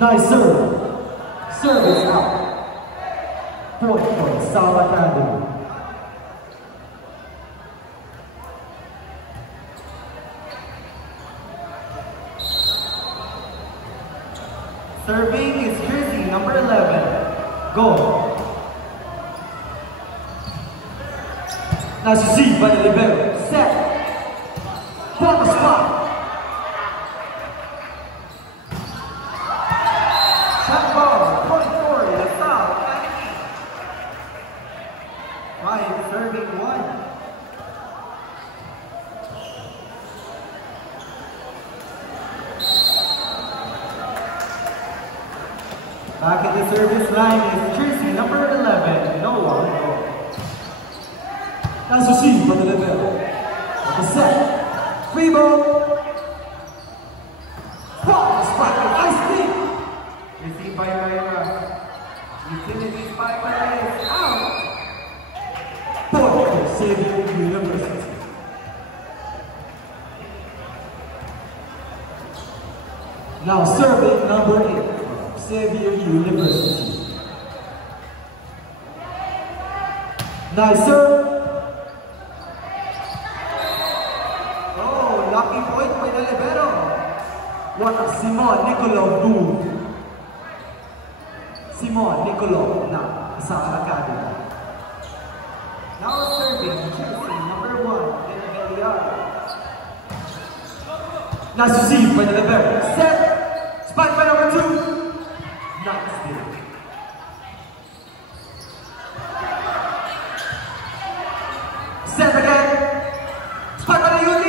Nice serve. Service out. Point for South Academy. Serving is jersey number 11. Go. Nice receive by the libero. Set. On the spot. Shot ball. Point for the South Academy. 5 serving 1. Back at the service line is jersey number 11, Noah. Nice receive by the libero. At the set. Free ball. Spot. Nice lead. Received by Ryra. Utility spy by is out. Point for Xavier University. Now serving number 8. Xavier University. Nice serve. Oh, lucky point by the libero. What a Simon Nicolo move. Simon Nicolo na sa Academy. Now serving jersey number 1, Villar. Nice receive by the libero. Set. Spike by number 2. Nice hit. Set again. Spike by the UT.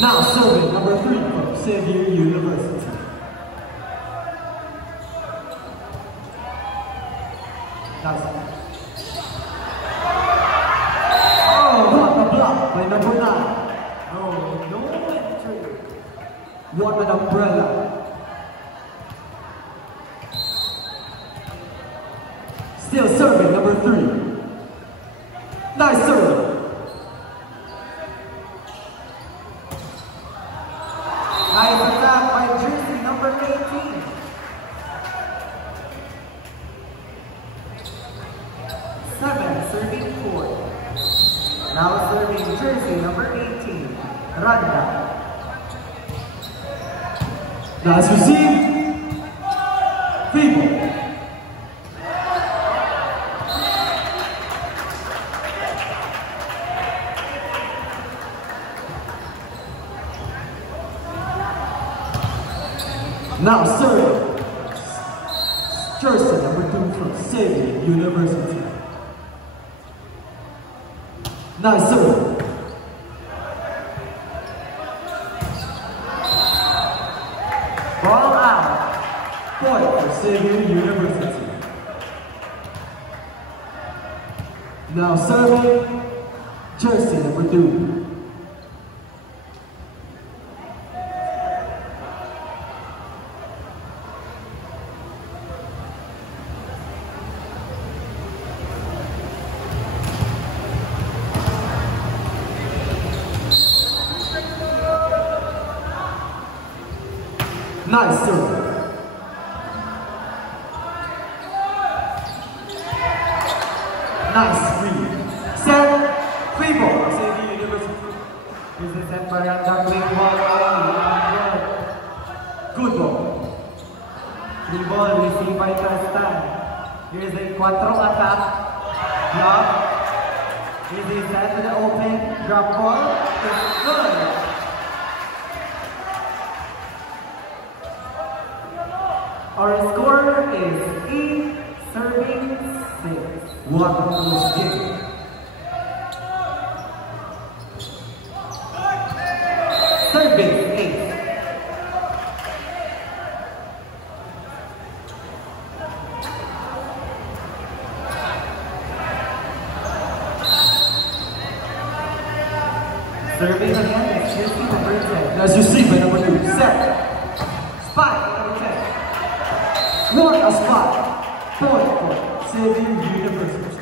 Now serving number 3 from Xavier University. Nice. What a block by number 9. No entry. What an umbrella. Still serving number 3. Nice serve. Nice attack by jersey number 18. Serving 4. Now serving jersey number 18, Randa. Nice receive. Feeble. Now serving jersey number 2 from Xavier University. Nice serve. Ball out. Point for Xavier University. Now serving jersey number 2. Nice serve. Nice read. Set. Free ball. Xavier University. This is set by Randa. Quick ball. Good ball. Free ball received by Tristan. Here's a 4 attack. Block. This is set to the open. Drop ball. It's good. Our score is 8 serving 6. What a close game. Serving 8. Serving again is jersey number 10. Nice receive by number 2. Set. Spike number 10. What a spot. Point for Xavier University.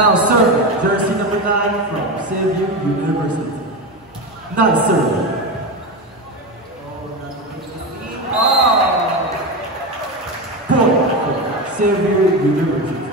Now serve, jersey number 9 from Xavier University. Nice serve. Point for Xavier University.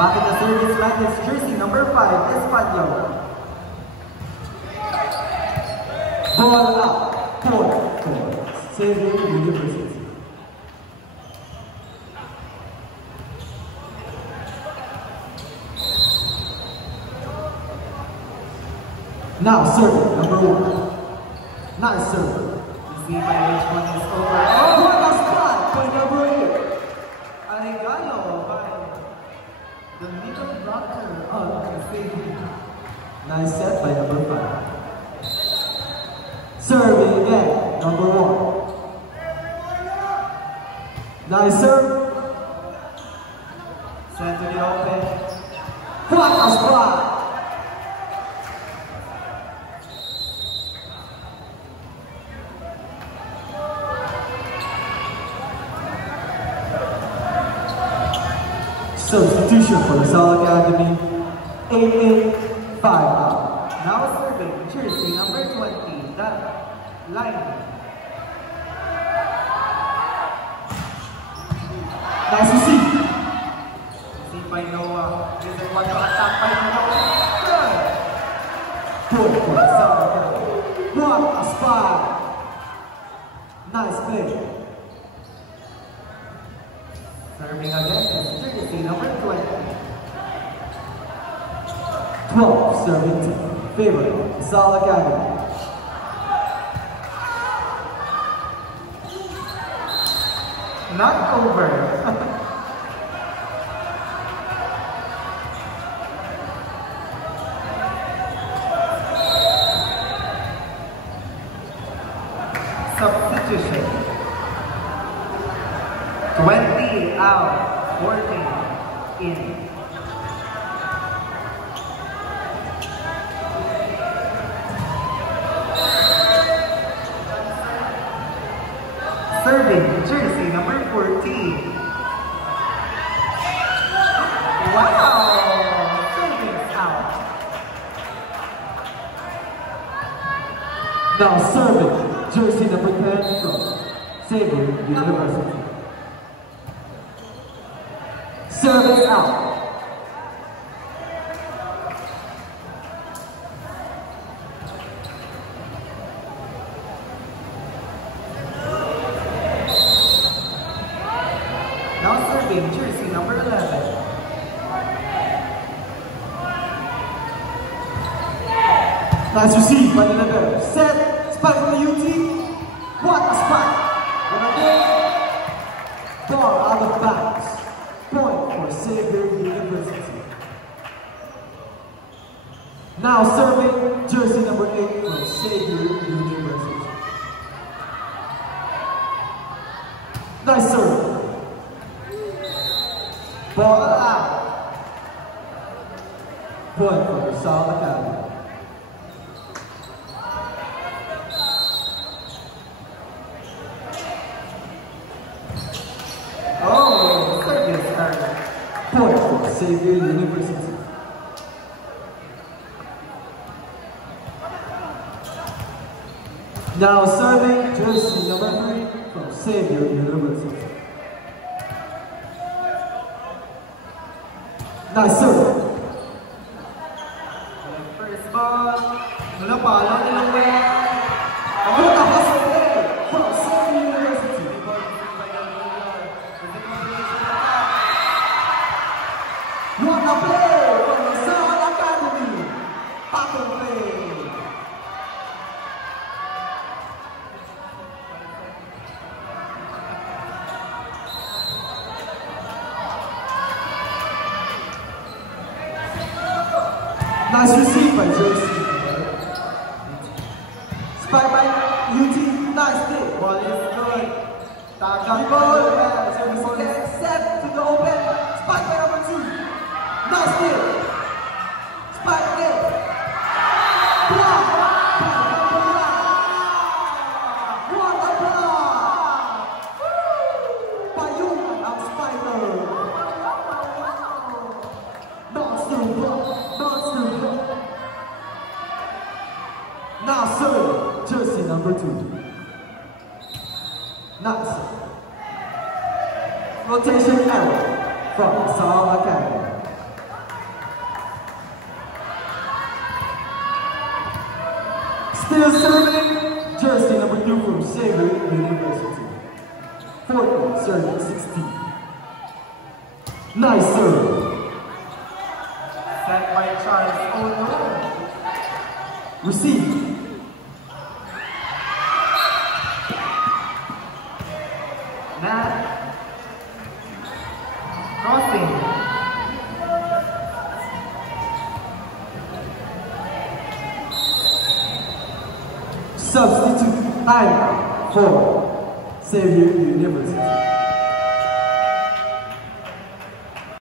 Back in the service line is jersey number 5, Espanol. Ball up, point for Xavier University. Now serve, number 1. Nice serve. You see by which one is over. Oh, what a spot by number 8. Arregalo by the middle blocker of Xavier. Nice set by number 5. Serving again, number 1. Nice serve. Send to the open. What a spot! Substitution for the Sal Academy, 8-8, 5 out. Now serving jersey number 20, the line. Nice receive. See by Noah. This is what to attack by Noah. Point for the Sal Academy. What a spot! Nice play. Serving again is jersey number 20. 12 serving team. Favorite, Sal Academy. Not over. Substitution. 20 out, 14 in. Serving jersey number 14. Wow! Serving out. Now serving, jersey number 10 from Xavier University. Service out. Now serving jersey number 11. Nice receive by the libero. Set, spike from the UT. What a spike! And again, ball out of bounds. Point for Xavier University. Now serving jersey number 8 from Xavier University. Nice serve. Ball out. Point for the Sal Academy. Oh, service error. Point for Xavier University. Now serving jersey number 3 from Xavier University. Nice serve. First ball. Mula palo nilang win. What a hustle play from Xavier University. What a play from the Sal Academy. Battle play. Nice receive by Jersey. Spike by UT. Nice hit. Ball is good. Good ball. Set to the open. Spike by number 2. Nice hit. Spike again. Block. What a block. By you, I'm Spiker. Monster block. Monster block. Nasser, jersey number 2. Nasser. Rotation error from Saul Academy. Still serving, jersey number 2 from Xavier University. 40, serving 16. Nice serve. Set by Charles Ono. Receive. Nat. Crossing. Substitute time for Xavier University.